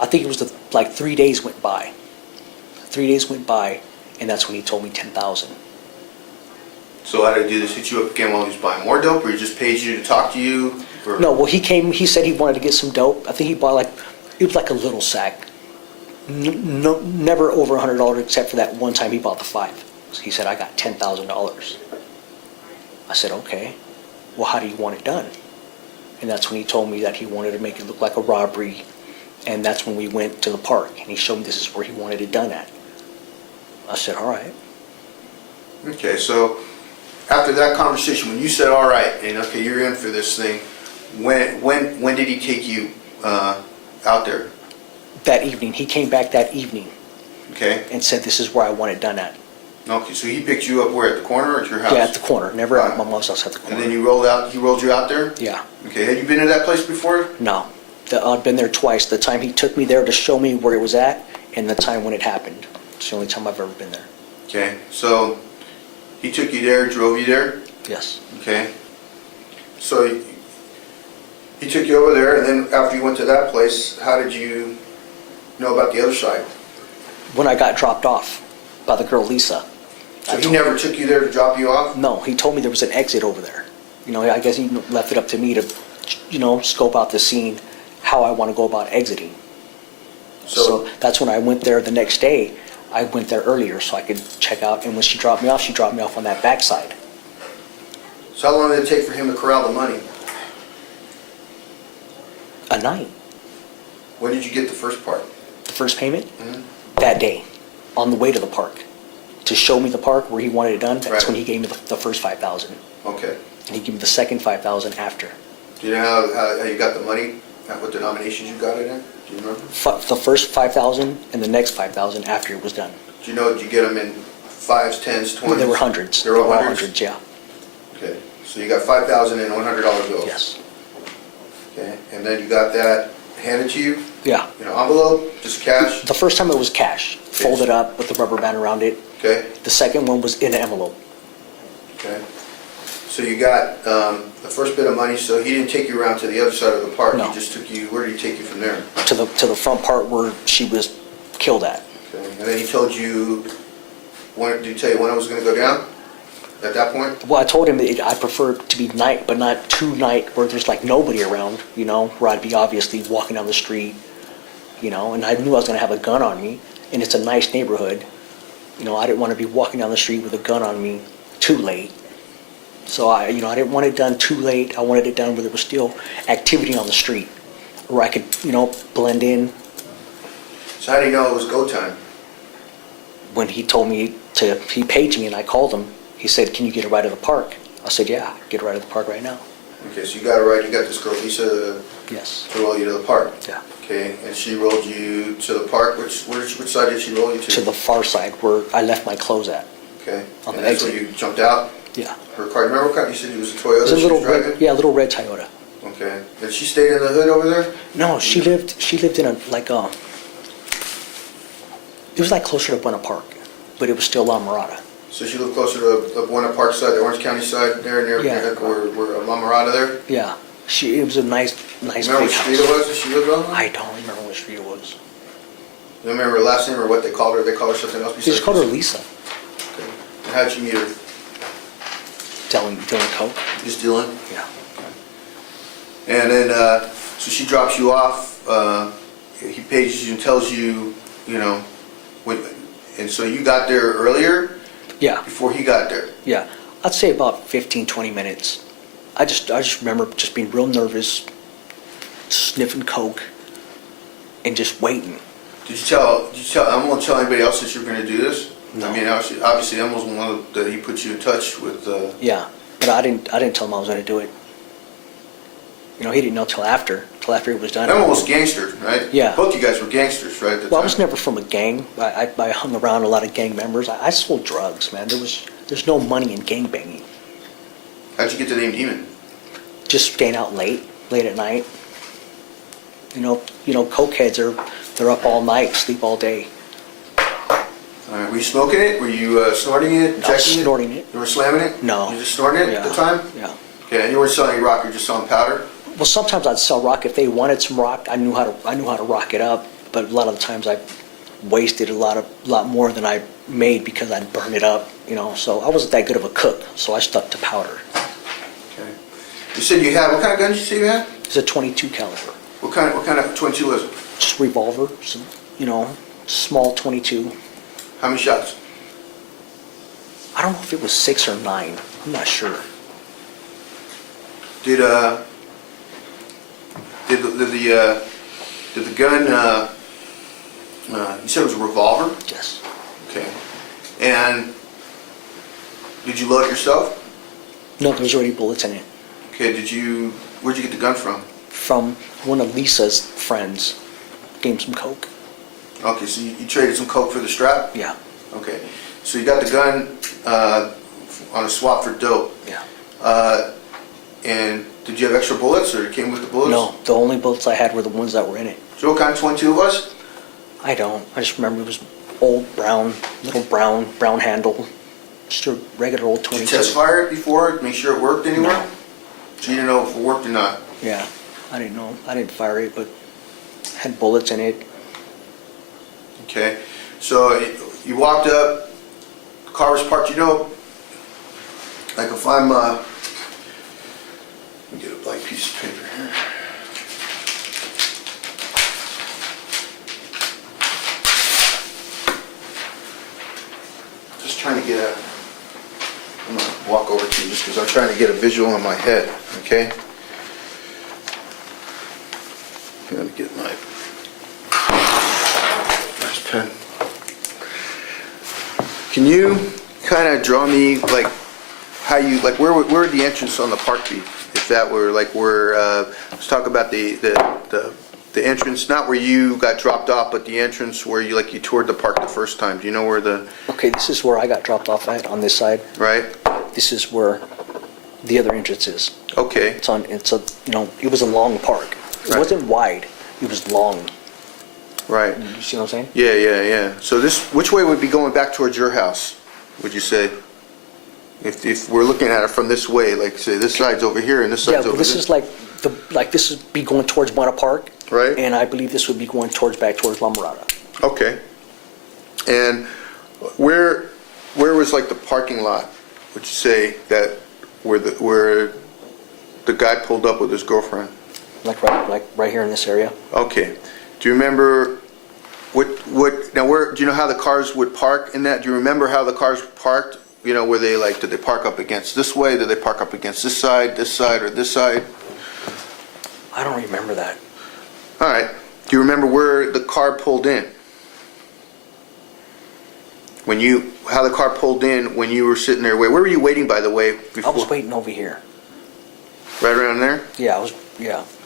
I think it was like 3 days went by. 3 days went by, and that's when he told me 10,000. So how did he do this? Hit you up again while he was buying more dope, or he just paid you to talk to you? Or? No, well, he came, he said he wanted to get some dope. I think he bought it was like a little sack. No, never over $100 except for that one time he bought the 5. So he said, I got $10,000. I said, okay, well, how do you want it done? And that's when he told me that he wanted to make it look like a robbery. And that's when we went to the park, and he showed me this is where he wanted it done at. I said, all right. Okay, so after that conversation, when you said, all right, and okay, you're in for this thing, when did he take you out there? That evening, he came back that evening. Okay. And said, this is where I want it done at. Okay, so he picked you up where, at the corner or at your house? Yeah, at the corner, never at my mom's house, at the corner. And then he rolled you out there? Yeah. Okay, had you been to that place before? No. I've been there twice. The time he took me there to show me where it was at, and the time when it happened. It's the only time I've ever been there. Okay, so he took you there, drove you there? Yes. Okay. So he took you over there, and then after you went to that place, how did you know about the other side? When I got dropped off by the girl Lisa. So he never took you there to drop you off? No, he told me there was an exit over there. I guess he left it up to me to, scope out the scene, how I want to go about exiting. So that's when I went there the next day. I went there earlier so I could check out, and when she dropped me off on that backside. So how long did it take for him to corral the money? A night. When did you get the first part? The first payment? Mm-hmm. That day, on the way to the park. To show me the park where he wanted it done, that's Right. when he gave me the first $5,000. Okay. And he gave me the second $5,000 after. Do you know how you got the money? What denominations you got it in? Do you remember? The first $5,000 and the next $5,000 after it was done. Do you know, did you get them in 5s, 10s, 20s? There were hundreds. There were all hundreds? yeah. Okay. So you got 5,000 in $100 bills? Yes. Okay. And then you got that handed to you? Yeah. In an envelope? Just cash? The first time it was cash, folded up with the rubber band around it. Okay. The second one was in an envelope. Okay. So you got the first bit of money, so he didn't take you around to the other side of the park? No. He just took you, where did he take you from there? To the front part where she was killed at. Okay. And then he told you, did he tell you when it was going to go down at that point? Well, I told him I prefer it to be night, but not too night where there's like nobody around, where I'd be obviously walking down the street, and I knew I was going to have a gun on me, and it's a nice neighborhood. I didn't want to be walking down the street with a gun on me too late. So I didn't want it done too late. I wanted it done where there was still activity on the street, where I could, blend in. So how do you know it was go time? When he told me he paged me and I called him. He said, "Can you get a ride to the park?" I said, "Yeah, get a ride to the park right now." Okay, so you got a ride. You got this girl Lisa Yes. to roll you to the park. Yeah. Okay, and she rolled you to the park. Which side did she roll you to? To the far side where I left my clothes at. Okay. On And the that's exit. where you jumped out? Yeah. Her car. Remember what car? You said it was a Toyota It was a she little was driving? red, little red Toyota. Okay. And she stayed in the hood over there? No, she lived in it was like closer to Buena Park, but it was still La Mirada. So she lived closer to the Buena Park side, the Orange County side there, near Yeah. where La Mirada there? Yeah. It was a nice Remember big what street it house. was that she lived on? I don't remember what street it was. You remember her last name or what they called her? They called her something else They besides just called her Lisa? Lisa. Okay. And how'd you meet her? Dealing coke. Just dealing? Yeah. And then, so she drops you off, he pages you and tells you, and so you got there earlier Yeah. before he got there? Yeah. I'd say about 15, 20 minutes. I just remember just being real nervous, sniffing coke, and just waiting. Did you tell, I'm gonna tell anybody else that you're gonna do this? No. I mean, obviously, Em was one that he put you in touch with, Yeah. But I didn't tell him I was going to do it. He didn't know till after it was done. Emma was gangster, right? Yeah. Both you guys were gangsters, right? At the Well, I time? was never from a gang. I hung around a lot of gang members. I sold drugs, man. There's no money in gang banging. How'd you get the name Demon? Just staying out late at night. Cokeheads they're up all night, sleep all day. All right, were you smoking it? Were you snorting it, I was injecting it? snorting it. You were slamming it? No. You were just snorting it at the Yeah. time? Yeah. Okay, and you weren't selling rock, you were just selling powder? Well, sometimes I'd sell rock if they wanted some rock. I knew how to rock it up, but a lot of the times I wasted a lot more than I made because I'd burn it up, you know, so I wasn't that good of a cook, so I stuck to powder. Okay. You said you had, what kind of gun did you say you had? It's a 22 caliber, What kind of 22 was it? just revolver, so, you know, small 22. How many shots? I don't know if it was 6 or 9, I'm not sure. Did the gun, you said it was a revolver? Yes. Okay. And did you load it yourself? No, there was already bullets in it. Okay, where'd you get the gun from? From one of Lisa's friends, gave him some coke. Okay, so you traded some coke for the strap? Yeah, Okay, so you got the gun on a swap for dope. yeah. And did you have extra bullets, or it came with the bullets? No, the only bullets I had were the ones that were in it. So what kind of 22 it was? I don't. I just remember it was old brown, little brown handle, just a regular old Did 22. you test fire it before, make sure it worked anywhere? No. So you didn't know if it worked or not? Yeah, I didn't know. I didn't fire it, but it had bullets in it. Okay, so you walked up, the car was parked, you know, like if I'm, let me get a blank piece of paper here. Just trying to get I'm gonna walk over to you just because I'm trying to get a visual in my head, okay? I'm gonna get my first pen. Can you kind of draw me like how you, like where would the entrance on the park be? If that were like let's talk about the entrance, not where you got dropped off, but the entrance where you toured the park the first time. Do you know where Okay, this is where I got dropped off at, on this side. right? This is where the other entrance is. Okay, It was a long park. It Right. wasn't wide, it was long. right. You see what I'm saying? Yeah. So which way would be going back towards your house, would you say? If we're looking at it from this way, like say this side's over here and this Yeah, side's but over this there. is this would be going towards Buena Park. Right. And I believe this would be going back towards La Mirada. Okay. And where was like the parking lot, would you say, that where the guy pulled up with his girlfriend? Like right here in this area. Okay. Do you remember now do you know how the cars would park in that? Do you remember how the cars parked? You know, were they did they park up against this way? Did they park up against this side, or this side? I don't remember that. All right. Do you remember where the car pulled in? How the car pulled in when you were sitting there? Where were you waiting, by the way, I before? was waiting over here. Right around there? Yeah.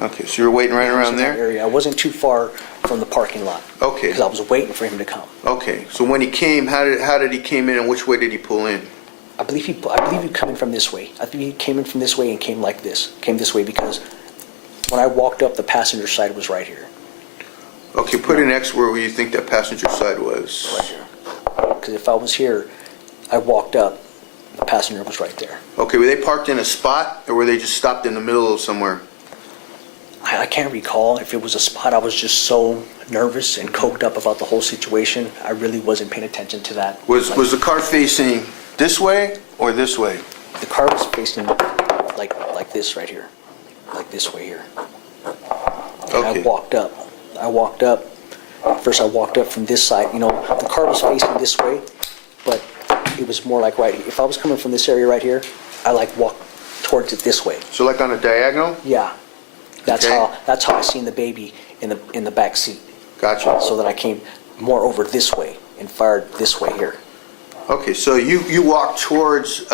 Okay, so you were waiting right I was around in that there? area. I wasn't too far from the parking lot. Okay. Because I was waiting for him to come. Okay, so when he came, how did he came in, and which way did he pull in? I believe he coming from this way. I think he came in from this way and came like this. Came this way because when I walked up, the passenger side was right here. Okay, put an X where you think that passenger side was. Right here. Because if I was here, I walked up, the passenger was right there. Okay, were they parked in a spot, or were they just stopped in the middle of somewhere? I can't recall if it was a spot. I was just so nervous and coked up about the whole situation. I really wasn't paying attention to that. Was the car facing this way or this way? The car was facing like this right here, like this way here. And Okay. I walked up. First I walked up from this side. The car was facing this way, but it was more like right. If I was coming from this area right here, I walked towards it this way. So like on a diagonal? Yeah. That's Okay. how I seen the baby in the back seat. Gotcha. So that I came more over this way and fired this way here. Okay, so you walked towards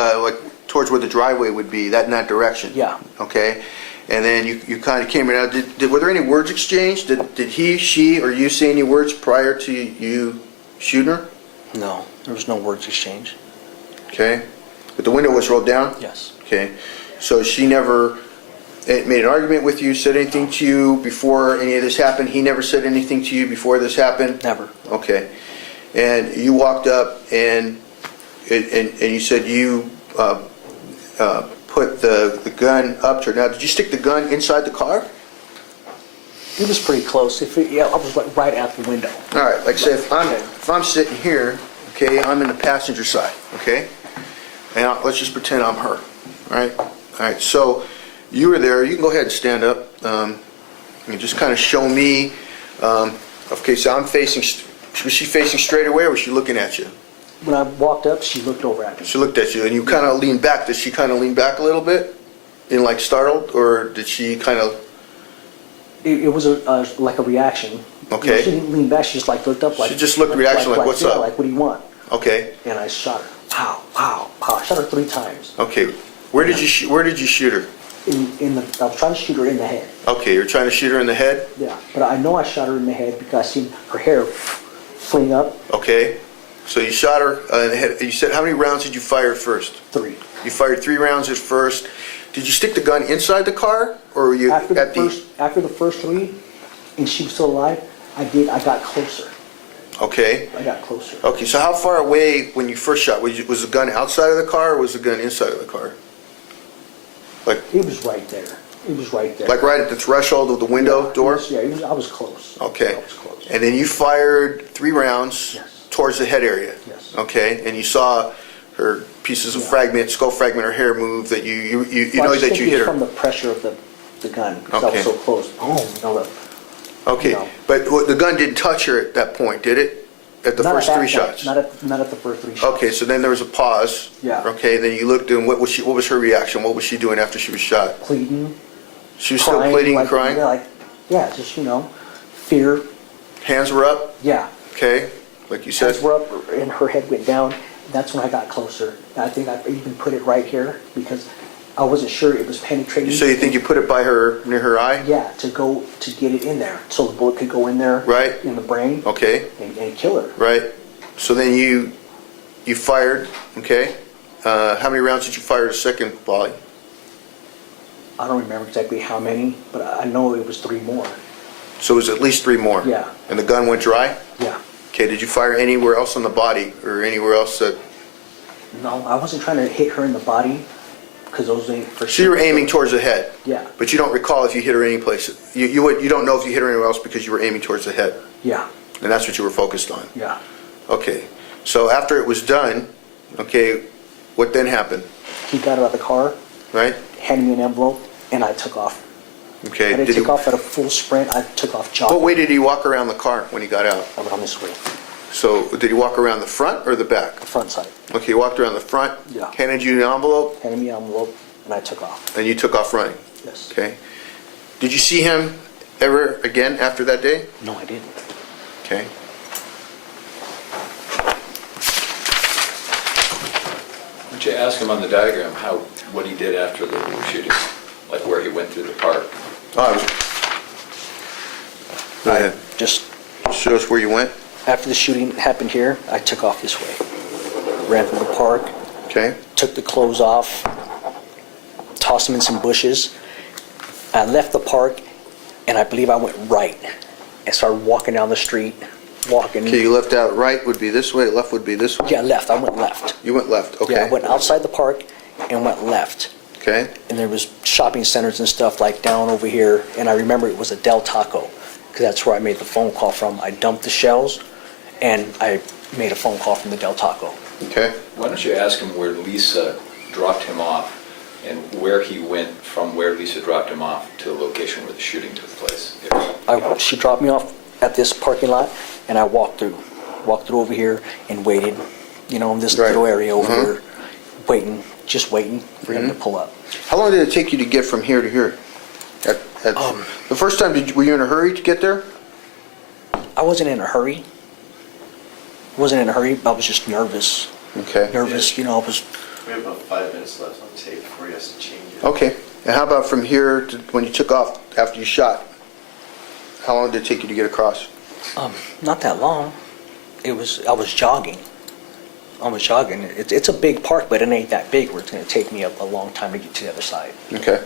towards where the driveway would be, in that direction. Yeah. Okay, and then you kind of came in. Were there any words exchanged? Did he, she, or you say any words prior to you shooting her? No, there was no words exchanged. Okay, but the window was rolled down. Yes. Okay, so she never made an argument with you, said anything to you before any of this happened. He never said anything to you before this happened. Never. Okay, and you walked up and you said you put the gun up to her. Now, did you stick the gun inside the car? It was pretty close. Yeah, I was like right out the window. All right, like say if I'm sitting here, okay, I'm in the passenger side, okay? And let's just pretend I'm her, all right? All right, so you were there. You can go ahead and stand up. And just kind of show me, okay, so I'm facing, was she facing straight away or was she looking at you? When I walked up, she looked over at me. She looked at you and you kind of leaned back. Did she kind of lean back a little bit and like startled, or did she kind of? It was like a reaction. Okay. She didn't lean back, she just like looked up like. She just looked reaction like what's yeah, up? like what do you want? Okay. And I shot her. Pow, pow, pow. I shot her 3 times. Okay. Where did you shoot her? I was trying to shoot her in the head. Okay, you're trying to shoot her in the head? Yeah, but I know I shot her in the head because I seen her hair fling up. Okay. So you shot her in the head. You said, how many rounds did you fire first? 3. You fired 3 rounds at first. Did you stick the gun inside the car, or were you After the first 3, and she was still alive, I got closer. Okay. I got closer. Okay, so how far away when you first shot? Was the gun outside of the car, or was the gun inside of the car? Like, It was right there. It was right there. like right at the threshold of the window door? I was close. Okay. I was close. And then you fired 3 rounds Yes. towards the head area? Yes. Okay, and you saw her pieces of skull fragment, her hair move, that you Well, know I just that think you it hit was her? from the pressure of the gun, because I Okay. was so close. Boom, Okay, No. but the gun didn't touch her at that point, did it? At the Not first at that 3 point. shots? Not at the first 3 shots. Okay, so then there was a pause. Yeah. Okay, then you looked, and what was her reaction? What was she doing after she was shot? Pleading, She was still crying, pleading and like, crying? yeah, just, fear. Hands were up? Yeah. Okay, like you said? Hands were up and her head went down. That's when I got closer. I think I even put it right here because I wasn't sure it was penetrating. So you think you put it by her, near her eye? Yeah, to get it in there, so the bullet could go in there. Right. In the brain. Okay, And kill her. right. So then you fired, okay? How many rounds did you fire the second volley? I don't remember exactly how many, but I know it was 3 more. So it was at least 3 more? Yeah. And the gun went dry? Yeah. Okay, did you fire anywhere else on the body or anywhere else that? No, I wasn't trying to hit her in the body because those ain't for So you sure. were aiming towards the head? Yeah. But you don't recall if you hit her any place? You don't know if you hit her anywhere else because you were aiming towards the head? Yeah. And that's what you were focused on? Yeah. Okay, so after it was done, okay, what then happened, He got out of the car, right? handed me an envelope, and I took off. Okay. I didn't take off at a full sprint. I took off jogging. What way did he walk around the car when he got out? I went on this way, So did he walk around the front or the back? the front side. Okay, he walked around the front, Yeah. handed you an envelope, Handed me an envelope, and I took off. and you took off running, Yes. okay? Did you see him ever again after that day? No, I didn't. Okay. Why don't you ask him on the diagram what he did after the shooting, like where he went through the park? Oh, go ahead. Just Show us where you went. after the shooting happened here, I took off this way. Ran through the park, Okay. took the clothes off, tossed them in some bushes. I left the park, and I believe I went right and started walking down the street, walking. Okay, you left out right would be this way, left would be this way? Yeah, left. I went left. You went left, okay. Yeah, I went outside the park and went left. Okay, And there was shopping centers and stuff like down over here. And I remember it was a Del Taco, because that's where I made the phone call from. I dumped the shells, and I made a phone call from the Del Taco. okay. Why don't you ask him where Lisa dropped him off and where he went from where Lisa dropped him off to the location where the shooting took place? She dropped me off at this parking lot, and I walked through over here and waited, in this Right. little area over Uh-huh. here, just waiting for him to pull up. How long did it take you to get from here to here? The first time, were you in a hurry to get there? I wasn't in a hurry. I was just nervous. Okay. I was. We have about 5 minutes left on tape before he has to change it. Okay. And how about from here to when you took off after you shot? How long did it take you to get across? Not that long. I was jogging. It's a big park, but it ain't that big where it's going to take me a long time to get to the other side. Okay.